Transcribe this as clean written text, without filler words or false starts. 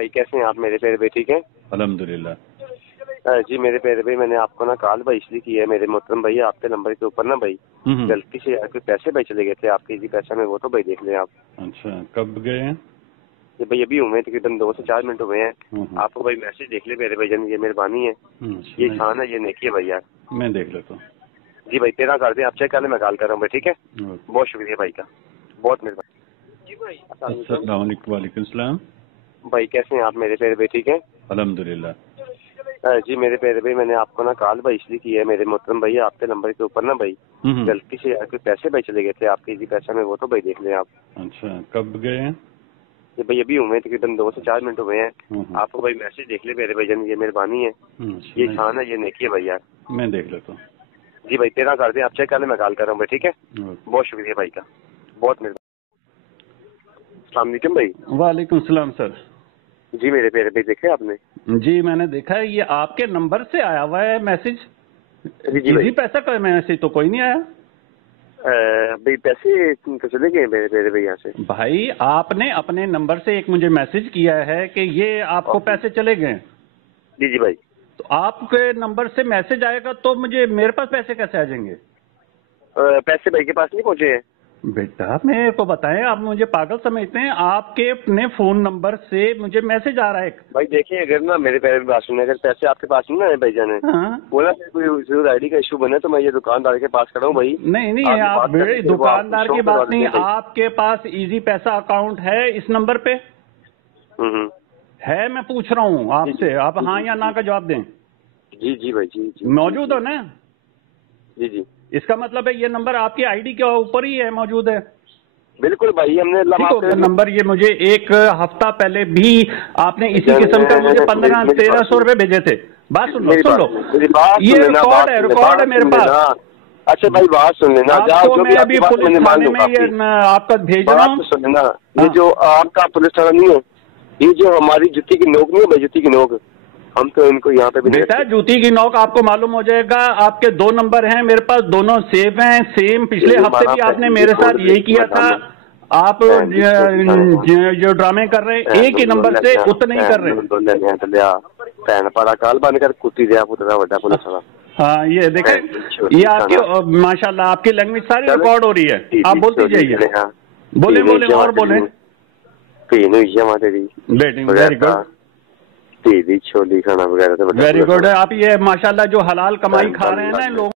भाई कैसे हैं आप मेरे प्यारे भाई? ठीक है अल्हम्दुलिल्लाह। जी मेरे प्यारे भाई, मैंने आपको ना कॉल भाई इसलिए की है मेरे मोहतरम भाई, आपके नंबर के ऊपर ना भाई गलती से यार कोई पैसे भाई चले गए थे आपके जी पैसा में, वो तो भाई देख लें आप। अच्छा, कब गए हैं? ये भाई अभी हुए हैं, तकरीबन 2 से 4 मिनट हुए हैं। आपको भाई मैसेज देख ले मेरे भाई जान, ये मेहरबानी है, ये शान है, ये नेकी है भाई यार। मैं देख लेता हूँ। जी भाई 13 कर दें, आप चेक कर लें, मैं कॉल कर रहा हूँ भाई। ठीक है, बहुत शुक्रिया भाई का, बहुत मेहरबानी। जी भाई अस्सलाम वालेकुम सलाम। भाई कैसे हैं आप मेरे प्यारे भाई? ठीक है अल्हम्दुलिल्लाह। जी मेरे प्यारे भाई, मैंने आपको ना कॉल भाई इसलिए की है मेरे मोहतरम भाई, आपके नंबर के ऊपर ना भाई गलती से यार कोई पैसे भाई चले गए थे आपके जी पैसा में, वो तो भाई देख लें आप। अच्छा, कब गए हैं? ये भाई अभी हुए हैं, तकरीबन 2 से 4 मिनट हुए हैं। आपको भाई मैसेज देख ले मेरे भाई जान, ये मेहरबानी है, ये शान है, ये नेकी है भाई यार। मैं देख लेता हूँ। जी भाई 13 कर दें, आप चेक कर लें, मैं कॉल कर रहा हूँ भाई। ठीक है, बहुत शुक्रिया भाई का, बहुत मेहरबानी। अस्सलाम वालेकुम भाई। वालेकुम सलाम सर। जी मेरे प्यारे भाई, देखे आपने? जी मैंने देखा है, ये आपके नंबर से आया हुआ है मैसेज। जी भाई पैसा का मैसेज तो कोई नहीं आया भाई, पैसे तो चले गए मेरे प्यारे भाई यहाँ से। भाई। आपने अपने नंबर से एक मुझे मैसेज किया है कि ये आपको पैसे चले गए। जी जी भाई, तो आपके नंबर से मैसेज आएगा तो मुझे मेरे पास पैसे कैसे आ जाएंगे? पैसे भाई के पास नहीं पहुँचे हैं? बेटा मेरे को बताएं, आप मुझे पागल समझते हैं? आपके अपने फोन नंबर से मुझे मैसेज आ रहा है। भाई देखिए, अगर ना मेरे पैसे बात सुने, अगर पैसे आपके पास नहीं ना भाई जाने, वो ना कोई जरूर आईडी का इशू बने तो मैं ये दुकानदार के पास खड़ा हूँ भाई। नहीं आप दुकानदार की बात नहीं, आपके पास इजी पैसा अकाउंट है इस नंबर पे? है, मैं पूछ रहा हूँ आपसे, आप हाँ या ना का जवाब दें। जी जी भाई, जी जी मौजूद हो ना? जी जी, इसका मतलब है ये नंबर आपकी आईडी के ऊपर ही है, मौजूद है? बिल्कुल भाई, हमने नंबर ये मुझे एक हफ्ता पहले भी आपने इसी किस्म का मुझे 1500-1300 रुपए भेजे थे। बात सुन लो ये रिकॉर्ड है मेरे पास। अच्छा भाई बात सुन लेना, आपको मैं अभी पुलिस थाने में ये आपका भेज रहा हूँ। सुन लेना, ये जो आपका पुलिस थाना नहीं है, ये जो हमारी जुत्ती की नोक नहीं है भाई, जुत्ती की नोक, हम तो इनको यहाँ पे भी बेटा जूती की नोक आपको मालूम हो जाएगा। आपके 2 नंबर हैं मेरे पास, दोनों सेफ हैं, सेम। पिछले हफ्ते भी आपने मेरे साथ यही किया था। आप जो ड्रामे कर रहे हैं एक ही नंबर से उतने ही कर रहे हैं। हाँ ये देखें, ये आपकी माशाल्लाह आपकी लैंग्वेज सारी रिकॉर्ड हो रही है। आप बोलते जाइए, बोले और बोले। वेरी गुड, छोली खाना वगैरह। Very good. आप ये माशाल्लाह जो हलाल कमाई खा रहे हैं ना लोग।